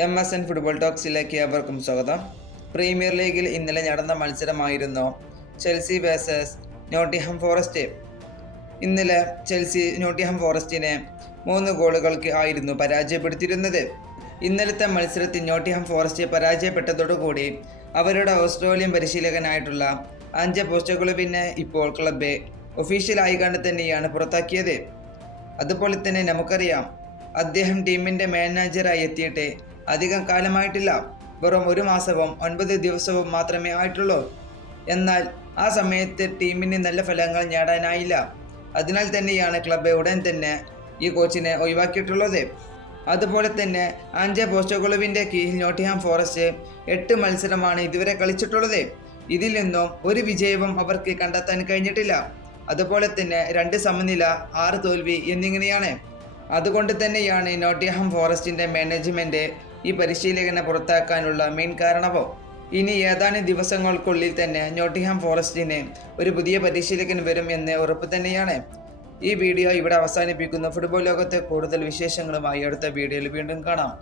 M S N football ടോക്സിലേക്ക് അവർക്കും സ്വാഗതം. പ്രീമിയർ ലീഗിൽ ഇന്നലെ നടന്ന മത്സരമായിരുന്നു ചെൽസി വേഴ്സസ് നോട്ടിഹം ഫോറസ്റ്റ് ഇന്നലെ ചെൽസി നോട്ടിഹം ഫോറസ്റ്റിനെ മൂന്ന് ഗോളുകൾക്ക് ആയിരുന്നു പരാജയപ്പെടുത്തിയിരുന്നത്. ഇന്നലത്തെ മത്സരത്തിൽ നോട്ടിഹം ഫോറസ്റ്റ് പരാജയപ്പെട്ടതോടുകൂടി അവരുടെ ഓസ്ട്രേലിയൻ പരിശീലകനായിട്ടുള്ള അഞ്ച പിന്നെ ഇപ്പോൾ ക്ലബ്ബ് ഒഫീഷ്യലായി കണ്ട് തന്നെയാണ് പുറത്താക്കിയത്. അതുപോലെ തന്നെ നമുക്കറിയാം അദ്ദേഹം ടീമിന്റെ മാനേജറായി എത്തിയിട്ട് അധികം കാലമായിട്ടില്ല. വെറും ഒരു മാസവും ഒൻപത് ദിവസവും മാത്രമേ ആയിട്ടുള്ളൂ. എന്നാൽ ആ സമയത്ത് ടീമിന് നല്ല ഫലങ്ങൾ നേടാനായില്ല. അതിനാൽ തന്നെയാണ് ക്ലബ്ബ് ഉടൻ തന്നെ ഈ കോച്ചിനെ ഒഴിവാക്കിയിട്ടുള്ളത്. അതുപോലെ തന്നെ ആൻജെ പോസ്റ്റോകുളുവിന്റെ കീഴിൽ നോട്ടിഹാം ഫോറസ്റ്റ് എട്ട് മത്സരമാണ് ഇതുവരെ കളിച്ചിട്ടുള്ളത്. ഇതിൽ നിന്നും ഒരു വിജയവും അവർക്ക് കണ്ടെത്താൻ കഴിഞ്ഞിട്ടില്ല. അതുപോലെ തന്നെ രണ്ട് സമനില ആറ് തോൽവി എന്നിങ്ങനെയാണ്. അതുകൊണ്ട് തന്നെയാണ് നോട്ടിഹാം ഫോറസ്റ്റിന്റെ മാനേജ്മെന്റ് ഈ പരിശീലകനെ പുറത്താക്കാനുള്ള മെയിൻ കാരണവും ഇനി ഏതാനും ദിവസങ്ങൾക്കുള്ളിൽ തന്നെ നോട്ടിഹാം ഫോറസ്റ്റിന് ഒരു പുതിയ പരിശീലകൻ വരും എന്ന് ഉറപ്പ് തന്നെയാണ്. ഈ വീഡിയോ ഇവിടെ അവസാനിപ്പിക്കുന്നു. ഫുട്ബോൾ ലോകത്തെ കൂടുതൽ വിശേഷങ്ങളുമായി അടുത്ത വീഡിയോയിൽ വീണ്ടും കാണാം.